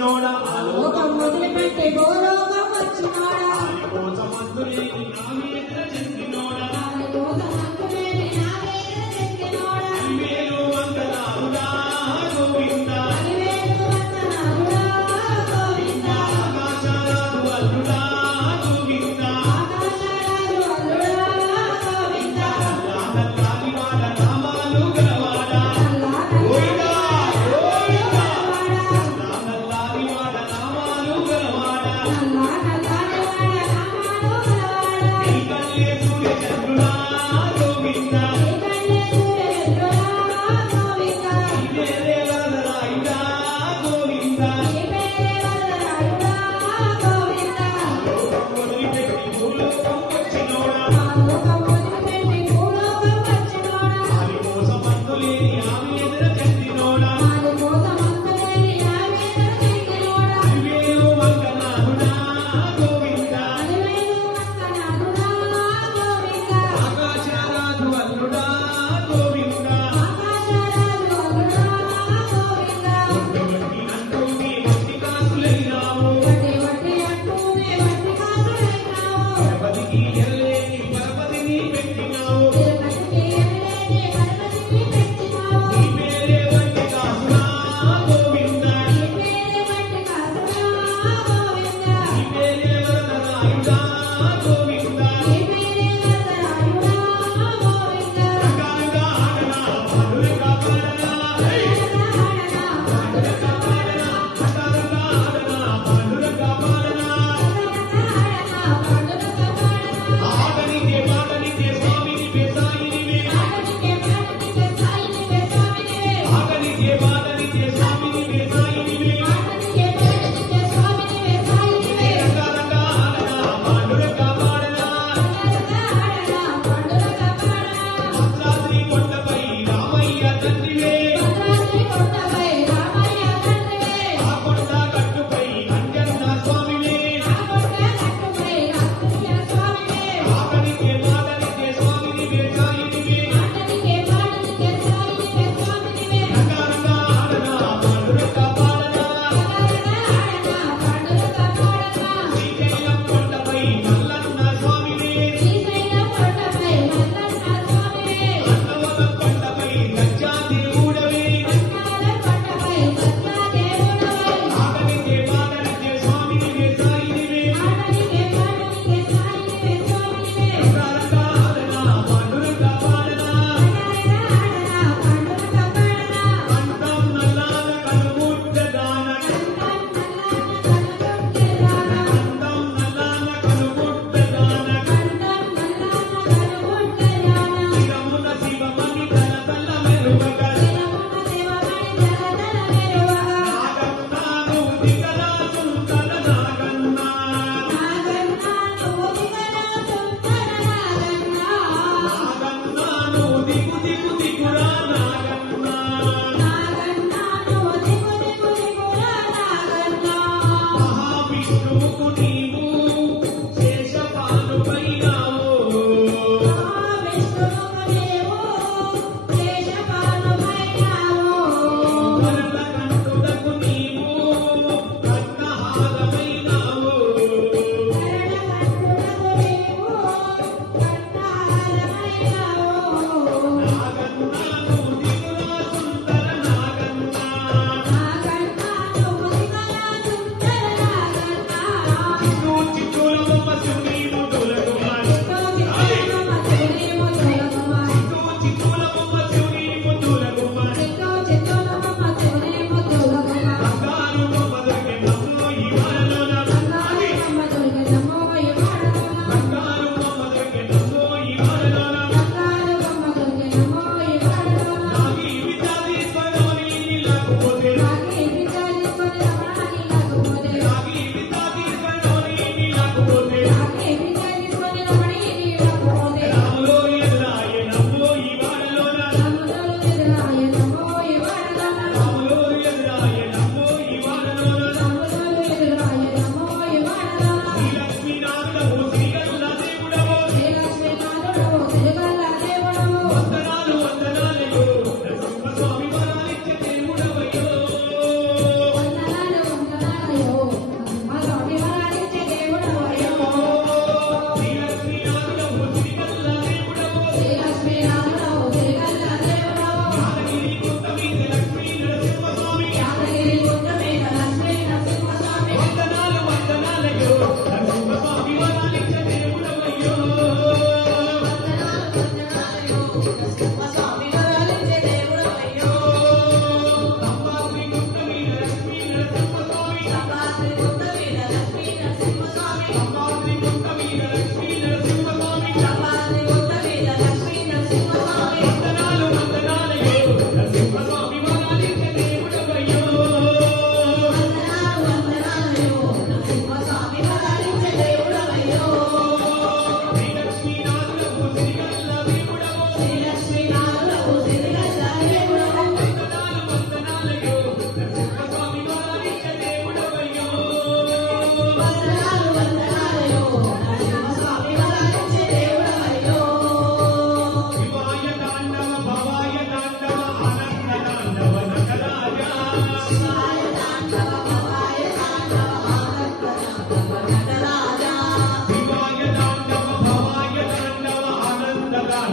వచ్చినోడా? లోకం వదిలిపెట్టి వచ్చినాడా కోసం నావి ఎదుర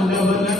never